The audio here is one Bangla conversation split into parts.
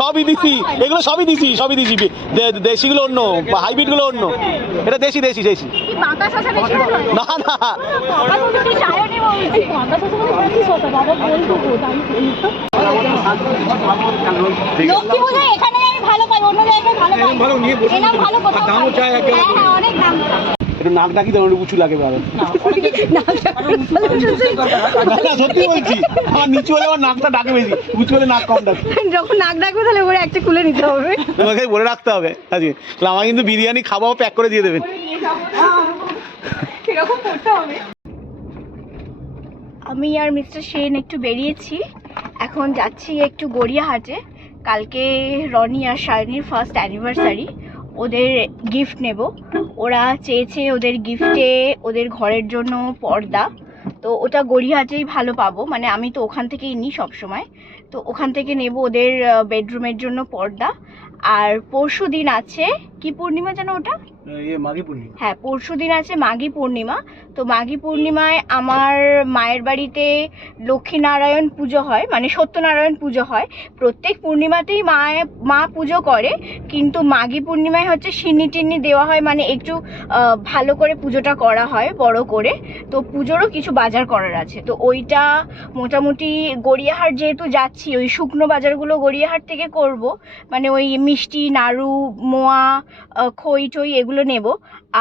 সবই দিছি, এগুলো সবই দিছি, দেশিগুলো অন্য, হাইব্রিড গুলো অন্য। এটা দেশি দেশি দেশি। না না, লক্ষ্মী পূজা এখানে আমি ভালো পাই, অন্য জায়গায় ভালো পাই না, ভালো কোথাও দামও চাই, হ্যাঁ অনেক দাম। একটু নাক ডাকি দেবো, উঁচু লাগে না, সত্যি বলছি, আমার নিচু হলে আমার নাকটা ডাকে বেশি, উঁচু হলে নাক কম ডাকে। যখন নাক ডাকবে তাহলে ওরে একটা খুলে নিতে হবে, তোমাকে বলে রাখতে হবে আজকে, আমার কিন্তু বিরিয়ানি খাওয়াও প্যাক করে দিয়ে দেবেন। এরকম করতে হবে। আমি আর মিস্টার সেন একটু বেরিয়েছি, এখন যাচ্ছি একটু গড়িয়াহাটে। কালকে রনি আর শায়নির ফার্স্ট অ্যানিভার্সারি, ওদের গিফট নেব। ওরা চেয়েছে ওদের গিফটে ওদের ঘরের জন্য পর্দা, তো ওটা গড়িয়াহাটেই ভালো পাবো, মানে আমি তো ওখান থেকেই নিই সবসময়, তো ওখান থেকে নেব ওদের বেডরুমের জন্য পর্দা। আর পরশু দিন আছে কি পূর্ণিমা যেন ওটা, হ্যাঁ পরশু দিন আছে মাঘী পূর্ণিমা। তো মাঘী পূর্ণিমায় আমার মায়ের বাড়িতে লক্ষ্মীনারায়ণ পুজো হয়, মানে সত্যনারায়ণ পুজো হয়। প্রত্যেক পূর্ণিমাতেই মা পুজো করে, কিন্তু মাঘী পূর্ণিমায় হচ্ছে সিন্নি টিন্নি দেওয়া হয়, মানে একটু ভালো করে পুজোটা করা হয় বড় করে। তো পুজোরও কিছু বাজার করার আছে, তো ওইটা মোটামুটি গড়িয়াহাট যেহেতু যাচ্ছি, ওই শুকনো বাজারগুলো গড়িয়াহাট থেকে করব, মানে ওই মিষ্টি নাড়ু মোয়া খই টই এগুলো নেব।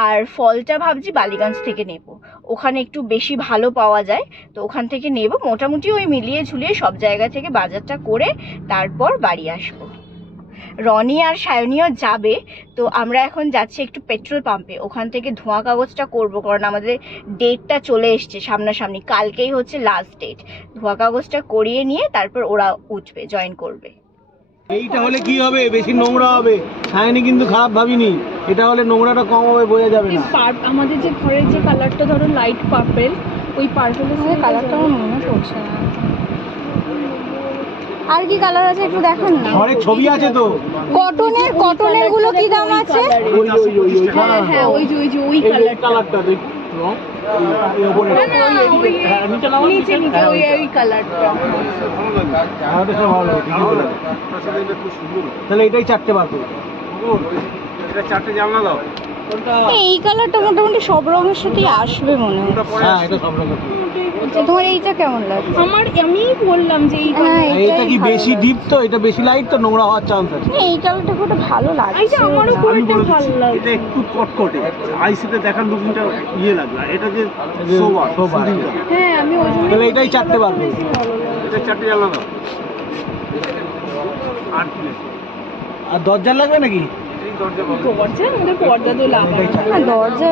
আর ফলটা ভাবছি বালিগঞ্জ থেকে নেব, ওখানে একটু বেশি ভালো পাওয়া যায়, তো ওখান থেকে নেব। মোটামুটি ওই মিলিয়ে ঝুলিয়ে সব জায়গা থেকে বাজারটা করে তারপর বাড়ি আসবো। রনি আর সায়নীও যাবে, তো আমরা এখন যাচ্ছি একটু পেট্রোল পাম্পে, ওখান থেকে ধোঁয়া কাগজটা করব, কারণ আমাদের ডেটটা চলে এসছে সামনাসামনি, কালকেই হচ্ছে লাস্ট ডেট। ধোঁয়া কাগজটা করিয়ে নিয়ে তারপর ওরা উঠবে, জয়েন করবে। এইটা হলে কি হবে, বেশি নোংরা হবে, সায়নি কিন্তু খারাপ ভাবিনি, এটা হলে নোংরাটা কম হবে, বোঝা যাবে না। আমাদের যে ঘরের যে কালারটা ধরো লাইট পার্পেল, ওই পার্পেলের কালারটা আমার মনে পড়ছে না। আর কি কালার আছে একটু দেখান না, ঘরে ছবি আছে তো। কটনের গুলো কি দাম আছে? হ্যাঁ হ্যাঁ ওই যে ওই কালারটা দেখ, নিচে নিচে ওই কালারটা। তাহলে এটাই চারটে বার করো, এটা চারটে জানলা দাও। এই কালারটা মোটামুটি সব রঙের সাথেই আসবে মনে হয়। হ্যাঁ এটা সব রকম। তোমার এইটা কেমন লাগছে? আমি বললাম যে এইটা কি বেশি ডিপ, তো এটা বেশি লাইট, তো নোংরা হওয়ার চান্স আছে। এই কালারটা খুব ভালো লাগছে, এইটা আমারও খুব একটা ভালো লাগছে। এটা একটু কটকটে, আইসিতে দেখার লুকিংটা ইয়ে লাগলো, এটা যে সোবা। হ্যাঁ আমি ওই জন্য তাহলে এটাই চারটে বার করো, এটা চারটে জানলা দাও। আর দরজা লাগবে নাকি? দরজার মধ্যে পর্দা তো লাগানো, হ্যাঁ দরজা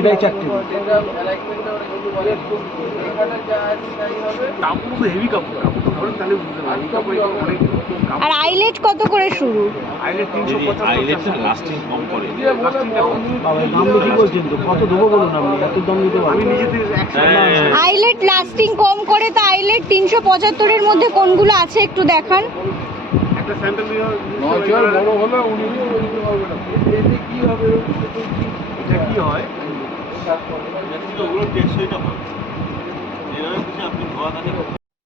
এটাই চারটে। আর আইলেট কত করে শুরু? আইলেট লাস্টিং কম করে, তো আইলেট 375 এর মধ্যে কোনগুলো আছে একটু দেখান।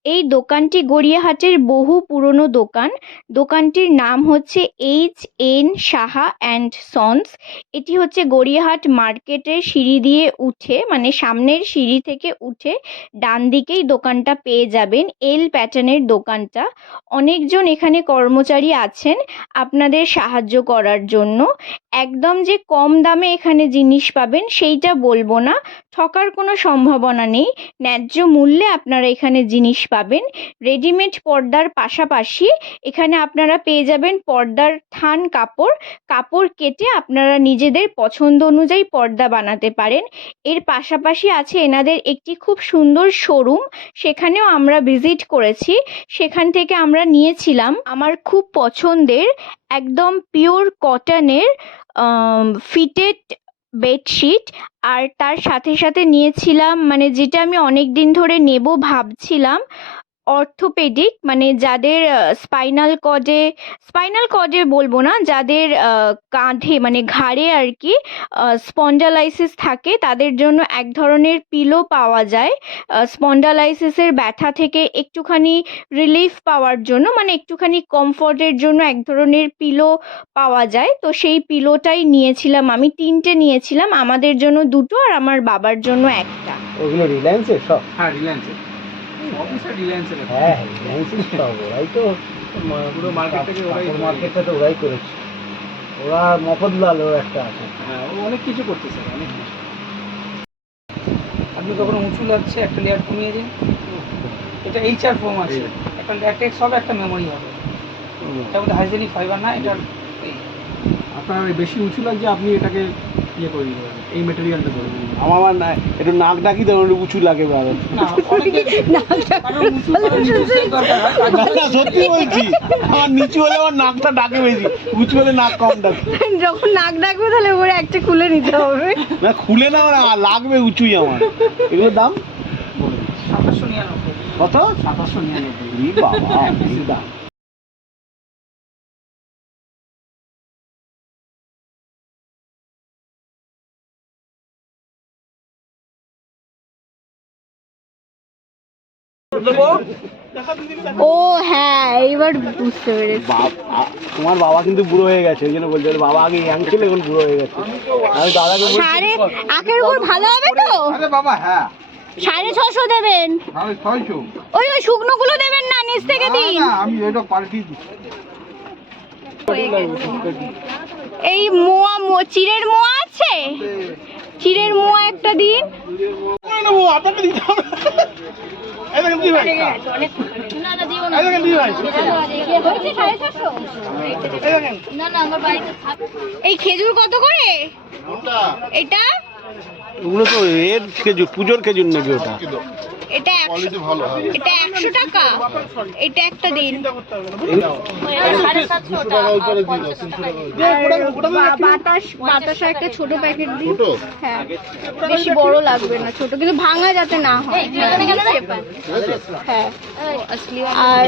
এই দোকানটি গড়িয়াহাটের বহু পুরনো দোকান। দোকানটির নাম হচ্ছে HN সাহা অ্যান্ড সন্স। এটি হচ্ছে গড়িয়াহাট মার্কেটের সিঁড়ি দিয়ে উঠে, মানে সামনের সিঁড়ি থেকে উঠে ডান দিকেই দোকানটা পেয়ে যাবেন, এল প্যাটার্নের দোকানটা। অনেকজন এখানে কর্মচারী আছেন আপনাদের সাহায্য করার জন্য। একদম যে কম দামে এখানে জিনিস পাবেন সেইটা বলবো না, ঠকার কোনো সম্ভাবনা নেই, ন্যায্য মূল্যে আপনারা এখানে জিনিস পাবেন। রেডিমেড পর্দার পাশাপাশি এখানে আপনারা পেয়ে যাবেন পর্দার থান কাপড় কেটে আপনারা নিজেদের পছন্দ অনুযায়ী পর্দা বানাতে পারেন। এর পাশাপাশি আছে এনাদের একটি খুব সুন্দর শোরুম, সেখানেও আমরা ভিজিট করেছি, সেখান থেকে আমরা নিয়েছিলাম আমার খুব পছন্দের একদম পিওর কটনের ফিটেড বেডশিট। আর তার সাথে সাথে নিয়েছিলাম, মানে যেটা আমি অনেক দিন ধরে নেব ভাবছিলাম, অর্থোপেডিক, মানে যাদের স্পাইনাল কর্ডে বলবো না, যাদের কাঁধে মানে ঘাড়ে আর কি স্পন্ডালাইসিস থাকে, তাদের জন্য এক ধরনের পিলো পাওয়া যায় স্পন্ডালাইসিসের ব্যথা থেকে একটুখানি রিলিফ পাওয়ার জন্য, মানে একটুখানি কমফর্টের জন্য এক ধরনের পিলো পাওয়া যায়। তো সেই পিলোটাই নিয়েছিলাম আমি, 3টে নিয়েছিলাম, আমাদের জন্য 2টো আর আমার বাবার জন্য একটা। ওগুলো রিলায়েন্সের সব? হ্যাঁ রিলায়েন্সের অফিসটা রিলায়েন্সের। হ্যাঁ রিলায়েন্সের সব, ওরাই তো পুরো মার্কেটটাকে ওরাই মার্কেটটা তো ওরাই করেছে। ওরা মফদলাল ওর একটা আছে। হ্যাঁ ও অনেক কিছু করতেছে, অনেক কিছু। আপনি কখনো উঁচু লাগছে একটা লেয়ার কমিয়ে দিন, এটা HR ফোম আছে, একটা ল্যাটেক্স হবে, একটা মেমোরি হবে, এটার মধ্যে হাইজেনিক ফাইবার না, এটা আপনার বেশি উঁচু লাগছে, আপনি এটাকে ইয়ে করে দিতে পারেন, এই মেটেরিয়ালটা করে দিন। আমার না একটু নাক ডাকি তো উঁচু লাগে বাবা। না অনেকে কারণ উঁচু করে নিচু দরকার হয়, না সত্যি বলছি, আমার নিচু হলে আমার নাকটা ডাকে বেশি, উঁচু হলে নাক কম ডাকে। যখন নাক ডাকবে তাহলে ওরে একটা খুলে নিতে হবে। না খুলে না, আমার লাগবে উঁচুই আমার। এগুলোর দাম 2799। কত? 2799। বাবা এই দাম। ও হ্যাঁ, এইবার বুঝতে পেরেছি। তোমার বাবা কিন্তু বুড়ো হয়ে গেছে, ওই জন্য বলছে ওর বাবা আগে ইয়াং ছিল, এখন বুড়ো হয়ে গেছে। আমি দাদাকে বলছি সাড়ে আখের উপর ভালো হবে তো? আরে বাবা হ্যাঁ 650 দেবেন। আমি 600। ওই শুকনো গুলো দেবেন না, নিচ থেকে দিন। আমি এটা পাল্টিয়ে দিচ্ছি। এই চিড়ের মোয়া আছে, চিড়ের মোয়া একটা দিন। আপনাকে দিতে হবে। এই দেখেন দি ভাই, এই দেখেন দি ভাই, এই খেজুর কত করে এটা? ওগুলো তো এর খেজুর, পুজোর খেজুর নাকি ওটা? এটা 100 টাকা, এটা একটা দিন। বাতাসা একটা ছোট প্যাকেট দিন। হ্যাঁ বেশি বড় লাগবে না, ছোট কিন্তু ভাঙা যাতে না হয়। হ্যাঁ আর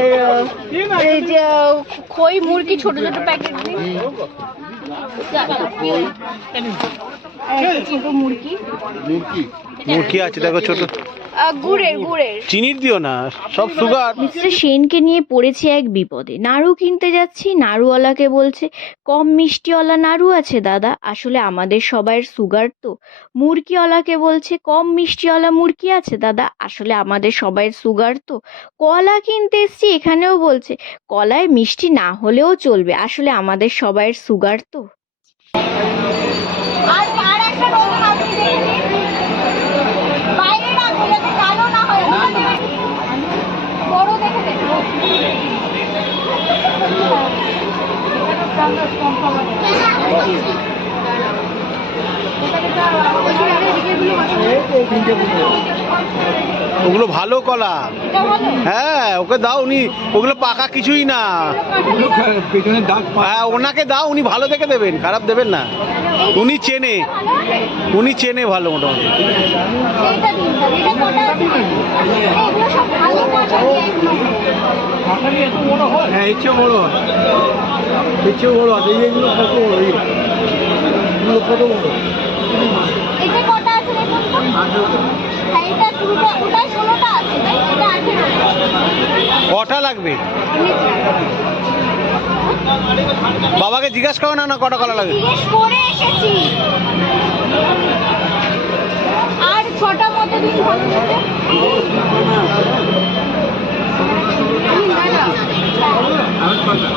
এই যে খই মুরগি ছোট ছোট প্যাকেট দিন। ছোট মুরগি মুরগি আছে দেখো ছোট। গুড়ের চিনির দিও না, সব সুগার। মিস্টার সেনকে নিয়ে পড়েছে এক বিপদে। নাড়ু কিনতে যাচ্ছি, নাড়ুওয়ালাকে বলছে কম মিষ্টিওয়ালা নাড়ু আছে দাদা, আসলে আমাদের সবার সুগার তো। মুরগিওয়ালাকে বলছে কম মিষ্টিওয়ালা মুরগি আছে দাদা, আসলে আমাদের সবার সুগার তো। কলা কিনতে এসছি, এখানেও বলছে কলায় মিষ্টি না হলেও চলবে, আসলে আমাদের সবার সুগার তো। ওগুলো ভালো কলা। হ্যাঁ ওকে দাও, উনি ওগুলো পাকা কিছুই না। পেছনে দাগ হ্যাঁ ওনাকে দাও, উনি ভালো দেখে দেবেন, খারাপ দেবেন না। উনি চেনে ভালো মোটামুটি। হ্যাঁ ইচ্ছে বড় আছে, ইচ্ছে বড় আছে, এইগুলো কত বড়, এইগুলো কত বড়। এটা কটা আছে দেখুন তো? হ্যাঁ এটা দুটো, ওটা 16টা আছে তাই, এটা 18। কটা লাগবে? বাবাকে জিজ্ঞাসা করো না কটা কলা লাগবে। জিজ্ঞেস করে এসেছি। আর 6টা মতো দিন ভালো করে।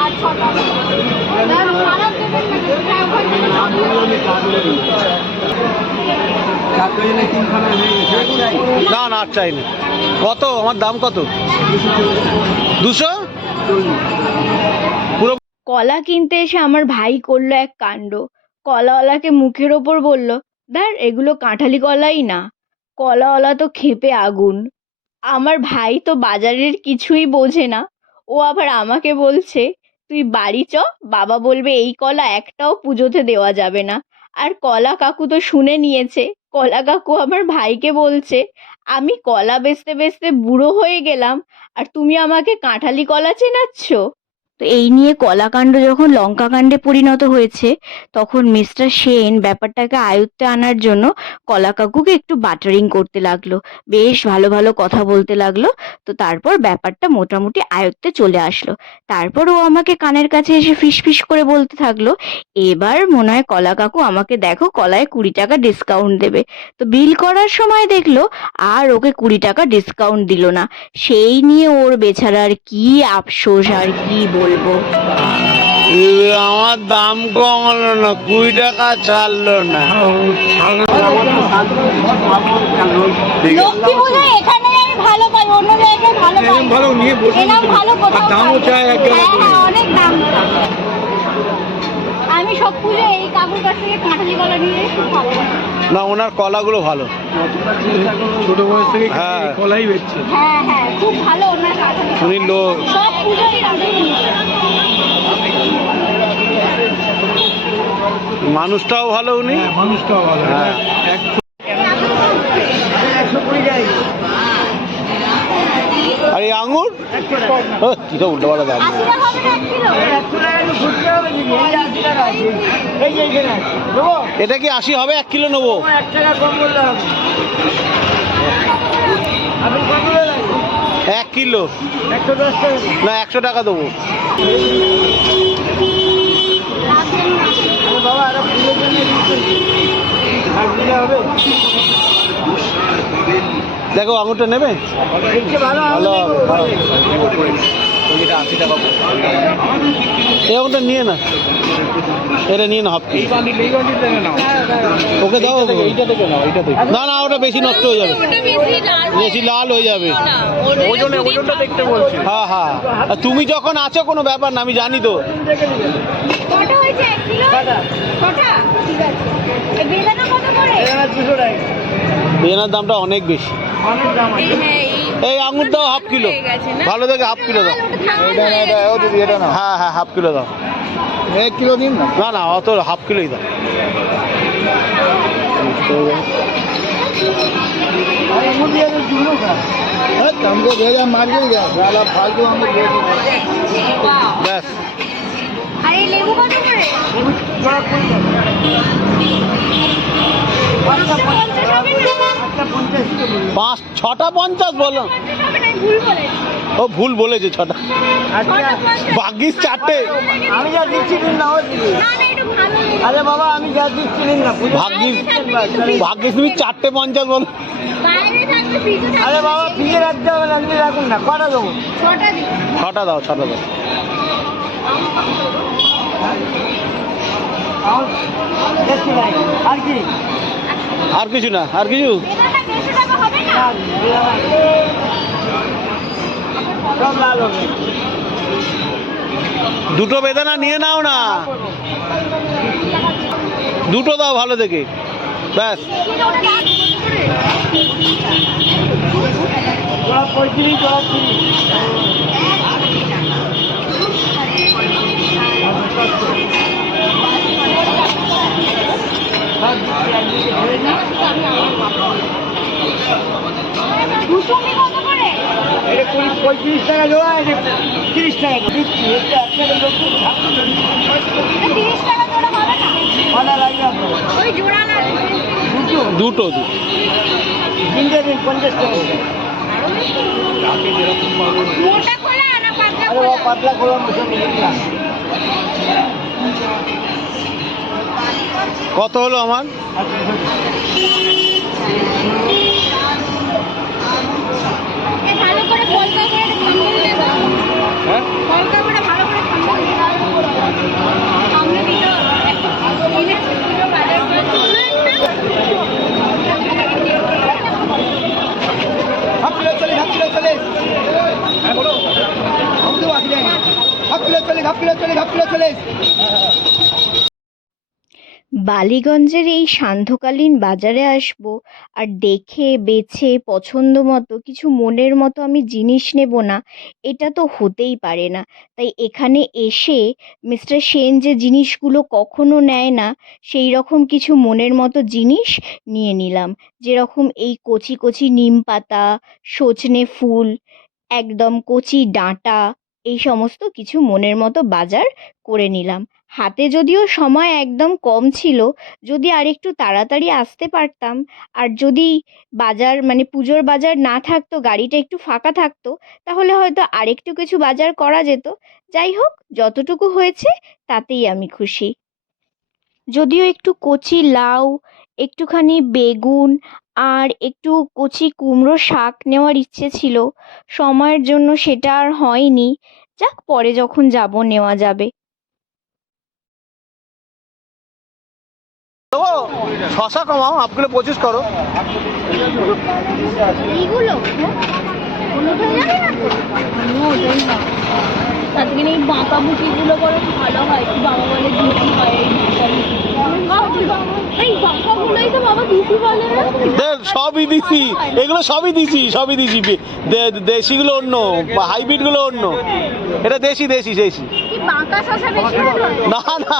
আর 6টা খারাপ দেবেন না। না আর চাই না। কত আমার দাম কত? 200। পুরো কলা কিনতে এসে আমার ভাই করলো এক কাণ্ড। কলাওয়ালাকে মুখের ওপর বলল, ধর এগুলো কাঁঠালি কলাই না। কলাওয়ালা তো ক্ষেপে আগুন। আমার ভাই তো বাজারের কিছুই বোঝে না, ও আবার আমাকে বলছে তুই বাড়ি চ, বাবা বলবে এই কলা একটাও পুজোতে দেওয়া যাবে না। আর কলা কাকু তো শুনে নিয়েছে। কলা কাকু আমার ভাইকে বলছে আমি কলা বেচতে বেচতে বুড়ো হয়ে গেলাম আর তুমি আমাকে কাঁঠালি কলা চেনাচ্ছ? তো এই নিয়ে কলাকাণ্ড যখন লঙ্কাকাণ্ডে পরিণত হয়েছে, তখন মিস্টার সেন ব্যাপারটাকে আয়ত্তে আনার জন্য কলা কাকুকে একটু বাটারিং করতে লাগলো, বেশ ভালো ভালো কথা বলতে লাগলো। তো তারপর ব্যাপারটা মোটামুটি আয়ত্তে চলে আসলো। তারপর ও আমাকে কানের কাছে এসে ফিস ফিস করে বলতে থাকলো, এবার মনে হয় কলা কাকু আমাকে দেখো কলায় 20 টাকা ডিসকাউন্ট দেবে। তো বিল করার সময় দেখলো আর ওকে 20 টাকা ডিসকাউন্ট দিল না। সেই নিয়ে ওর বেচারার কি আফসোস আর কি বলবো। আমার দাম কমালো না, 20 টাকা ছাড়লো না। লক্ষ্মী পুজো এখানে আমি ভালো পাই, অন্য জায়গায় ভালো পাই ভালো নিয়ে বসে এরকম ভালো কোথাও দামও পাই না। চায় এক হ্যাঁ হ্যাঁ, অনেক দাম চায়। আমি সব পুজো এই কাকুর কাছ থেকে কাঁঠালি কলা নিয়ে খুব ভালো পাই। না, ওনার কলাগুলো ভালো। ছোট বয়স থেকে হ্যাঁ। কলাই বেচছে। হ্যাঁ হ্যাঁ, খুব ভালো ওনার কাঁঠালি কলা। উনি সব পুজোই আমি নিই। মানুষটাও ভালো উনি। হ্যাঁ, মানুষটাও ভালো। হ্যাঁ। আর এই আঙুর কিটা উল্টো পাল্টা দাম। 80 টাকা হবে না 1 কিলো? এটা কি 80 হবে? 1 কিলো নেবো। 1 কিলো না, 100 টাকা দেবো। দেখো আঙুরটা নেবে? ভালো হবে, ভালো। এটা 80 টাকা। এই আঙুরটা নিয়ে না, এটা নিয়ে না হাফ কিলো। ওকে দাও, এইটা থেকে নাও, এইটা থেকে। না না, ওটা বেশি নষ্ট হয়ে যাবে, বেশি লাল হয়ে যাবে। ওজনটা দেখতে বলছি। হ্যাঁ হ্যাঁ, আর তুমি যখন আছো কোনো ব্যাপার না, আমি জানি তো। কত হয়েছে 1 কিলো? কটা? ঠিক আছে। এই বেদানা কত করে? 200 টাকা। বেদানার দামটা অনেক বেশি। এই আঙুর দাও হাফ কিলো, ভালো দেখে হাফ কিলো দাও। হ্যাঁ হ্যাঁ, হাফ কিলো দাও। 1 কিলো দিন না। না না, অত হাফ কিলোই দাও। हमको भेजा मार के गया साला फालतू हमको भेज ব্যাস। আর এই লেবু কত করে? 50 হবে না? 6টা 50 বলো। 50 হবে না, আমি ভুল বলেছি। ও ভুল বলেছে, 6টা। 6টা 50 ভাগ্যিস 4টে। আমি যা দিচ্ছি দিন না ও দিবি না না, একটু ভালো লেবু। আরে বাবা আমি যা দিচ্ছি দিন না ভাগ্যিস ভাগ্যিস তুমি 4টে 50 বলো। বাইরে থাকবে ফ্রিজে থাকবে। আরে বাবা ফিরে রাখতে হবে না আপনি রাখুন না কটা দেবো 6টা দিন। 6টা দাও, 6টা দাও। দেখছি ভাই আর কি আর কিছু না, আর কিছু। বেদানা 150 টাকা হবে না? সব লাল হবে দুটো বেদানা নিয়ে নাও না, দুটো দাও ভালো দেখে, ব্যাস। কিলোটা দাম কত করে? তোরা 35 তোরা 30 দুশোমি কত করে? এটা 35 টাকা জোড়া এটা 30 টাকা দিচ্ছি এটা একটা লোক 30 টাকা জোড়া হবে না? ভালো লাগবে আপনার ওই জোড়া লাগবে। দুটো তিনটে দিন 50 টাকা মোটা খোলা না পাতলা আরে খোলা? বাবা পাতলা খোলা মতো নিন না কত হলো আমার? এ ভালো করে ফলকা করে ঠান্ডা দিয়ে দাও। হ্যাঁ, ফলকা করে ভালো করে ঠান্ডা দিয়ে দাও। সামনে দিল এনেছি পুরো বাজার করে তুললো একটা। হাফ কিলো চলে হ্যাঁ বলো আমাদের আসলে হাফ কিলো চলে বালিগঞ্জের এই সান্ধ্যকালীন বাজারে আসব আর দেখে বেছে পছন্দ মতো কিছু মনের মতো আমি জিনিস নেব না, এটা তো হতেই পারে না। তাই এখানে এসে মিস্টার সেন যে জিনিসগুলো কখনো নেয় না সেই রকম কিছু মনের মতো জিনিস নিয়ে নিলাম। যেরকম এই কচি কচি নিম পাতা, সজনে ফুল, একদম কচি ডাঁটা, এই সমস্ত কিছু মনের মতো বাজার করে নিলাম। হাতে যদিও সময় একদম কম ছিল, যদি আরেকটু তাড়াতাড়ি আসতে পারতাম আর যদি বাজার মানে পুজোর বাজার না থাকতো, গাড়িটা একটু ফাঁকা থাকতো, তাহলে হয়তো আরেকটু কিছু বাজার করা যেত। যাই হোক, যতটুকু হয়েছে তাতেই আমি খুশি। যদিও একটু কচি লাউ, একটুখানি বেগুন আর একটু কচি কুমড়ো শাক নেওয়ার ইচ্ছে ছিল, সময়ের জন্য সেটা আর হয়নি। যাক, পরে যখন যাব নেওয়া যাবে। শশা কমাও, আপগুলো 25 করো। এইগুলো তার থেকে এই বাঁকা বুকিগুলো বড় ভালো হয়, বাবা বলে দিদি হয় এই বাঁকাগুলোই তো বাবা দিদি বলে না। সবই দিছি, এগুলো সবই দিছি, সবই দিছি। দেশিগুলো অন্য, হাইব্রিড গুলো অন্য। এটা দেশি দেশি দেশি। কি বাঁকা শসা বেশি ভালো হয়? না না,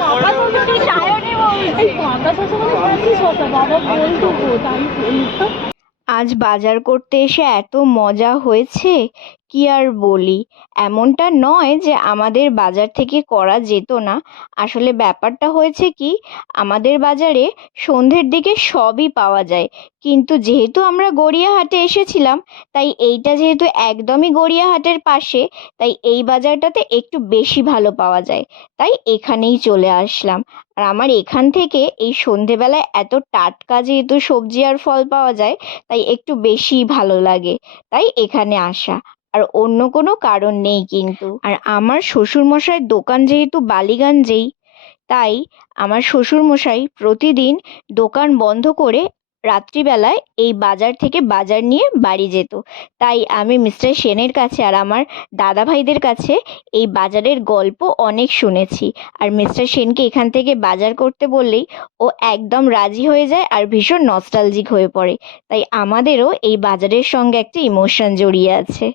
বাবা বলতে সায়নে বলছে এই বাঁকা শসা মানে কি শসা বাবা বলতো গো, তাই বলতো। আজ বাজার করতে এসে এত মজা হয়েছে কি আর বলি। এমনটা নয় যে আমাদের বাজার থেকে করা যেত না, আসলে ব্যাপারটা হয়েছে কি, আমাদের বাজারে সন্ধ্যের দিকে সবই পাওয়া যায়, কিন্তু যেহেতু আমরা গড়িয়াহাটে এসেছিলাম, তাই এইটা যেহেতু একদমই গড়িয়াহাটের পাশে, তাই এই বাজারটাতে একটু বেশি ভালো পাওয়া যায়, তাই এখানেই চলে আসলাম। আর আমার এখান থেকে এই সন্ধেবেলায় এত টাটকা যেহেতু সবজি আর ফল পাওয়া যায়, তাই একটু বেশি ভালো লাগে, তাই এখানে আসা, আর অন্য কোনো কারণ নেই কিন্তু। আর আমার শ্বশুরমশাইয়ের দোকান যেহেতু বালিগঞ্জেই, তাই আমার শ্বশুরমশাই প্রতিদিন দোকান বন্ধ করে রাত্রিবেলায় এই বাজার থেকে বাজার নিয়ে বাড়ি যেত। তাই আমি মিস্টার সেনের কাছে আর আমার দাদা ভাইদের কাছে এই বাজারের গল্প অনেক শুনেছি, আর মিস্টার সেনকে এখান থেকে বাজার করতে বললেই ও একদম রাজি হয়ে যায় আর ভীষণ নস্টালজিক হয়ে পড়ে। তাই আমাদেরও এই বাজারের সঙ্গে একটা ইমোশন জড়িয়ে আছে।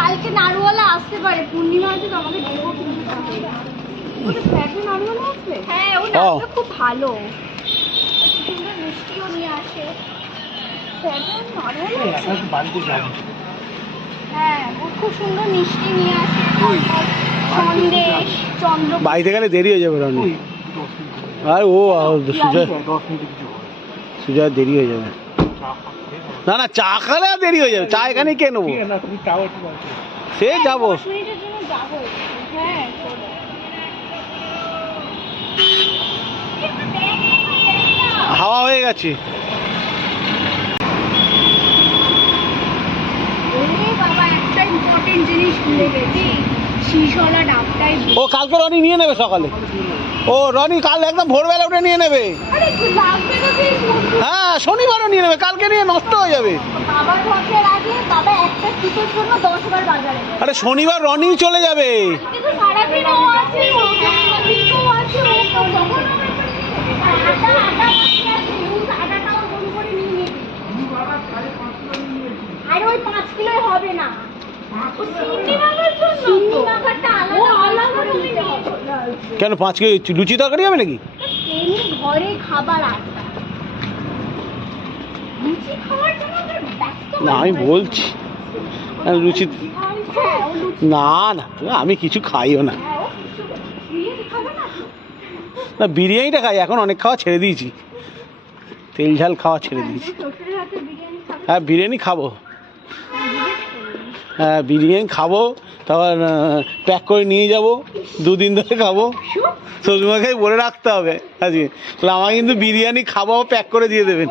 কালকে নাড়ুওয়ালা আসতে পারে, পূর্ণিমা আছে তো আমাকে দেবো কিন্তু নাড়ুওয়ালা আসবে। হ্যাঁ, ও নাচটা খুব ভালো, সুন্দর মিষ্টিও নিয়ে আসে। হ্যাঁ, ও খুব সুন্দর মিষ্টি নিয়ে আসে, সন্দেশ, চন্দ্র। বাড়িতে গেলে দেরি হয়ে যাবে রানি। আর ও সুজয় দেরি হয়ে যাবে। না না, চা খালে আর দেরি হয়ে যাবে, চা এখানে কে নেবো, সে যাবো। মিনিটের জন্য যাবো। হ্যাঁ, হাওয়া হয়ে গেছে। বাবা, একটা ইম্পর্টেন্ট জিনিস ভুলে গেছি, শীষওয়ালা ডাবটাই। ও কালকে রনি নিয়ে নেবে সকালে। ও রনি কাল একদম ভোরবেলা উঠে নিয়ে নেবে। আরে লাগবে না তুই। হ্যাঁ, শনিবারও নিয়ে নেবে, কালকে নিয়ে নষ্ট হয়ে যাবে। বাবা ধসের আগে বাবা একটা শীতের জন্য 10 বার বাজারে। আরে শনিবার রনি চলে যাবে। কিন্তু সারাদিন ও আছে, ও দিনও আছে, ও যখন আটা বাকি আছে, আটাটাও বড় করে নিয়ে নিবি। আর ওই 5 কিলোই হবে না, সিন্নি মাখার জন্য। সিন্নি মাখাটা আলাদা করে নিতে হবে। কেন 5 কেজি লুচি তরকারি হবে নাকি? এমনি ঘরে খাবার আছে, লুচি খাওয়ার জন্য তোর ব্যস্ত। না আমি বলছি লুচি না না, আমি কিছু খাইও না। না বিরিয়ানিটা খাই, এখন অনেক খাওয়া ছেড়ে দিয়েছি, তেল ঝাল খাওয়া ছেড়ে দিয়েছি। হ্যাঁ বিরিয়ানি খাবো, হ্যাঁ বিরিয়ানি খাবো, তারপর প্যাক করে নিয়ে যাবো, 2 দিন ধরে খাবো। শ্বশুরমাকে বলে রাখতে হবে আজকে, আমার কিন্তু বিরিয়ানি খাবো, প্যাক করে দিয়ে দেবেন।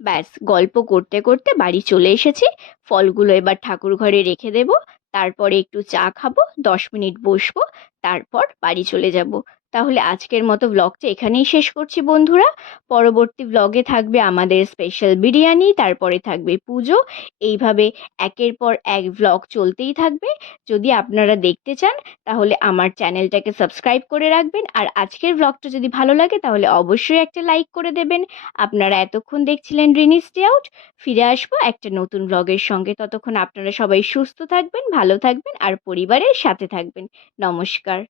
ব্যাস, গল্প করতে করতে বাড়ি চলে এসেছি। ফলগুলো এবার ঠাকুর ঘরে রেখে দেব, তারপরে একটু চা খাবো, 10 মিনিট বসবো, তারপর বাড়ি চলে যাব। তাহলে আজকের মতো ব্লগটা এখানেই শেষ করছি বন্ধুরা। পরবর্তী ব্লগে থাকবে আমাদের স্পেশাল বিরিয়ানি, তারপরে থাকবে পুজো। এইভাবে একের পর এক ব্লগ চলতেই থাকবে। যদি আপনারা দেখতে চান তাহলে আমার চ্যানেলটাকে সাবস্ক্রাইব করে রাখবেন। আর আজকের ব্লগটা যদি ভালো লাগে তাহলে অবশ্যই একটা লাইক করে দেবেন। আপনারা এতক্ষণ দেখছিলেন রিনিস ডে আউট। ফিরে আসবো একটা নতুন ব্লগের সঙ্গে। ততক্ষণ আপনারা সবাই সুস্থ থাকবেন, ভালো থাকবেন আর পরিবারের সাথে থাকবেন। নমস্কার।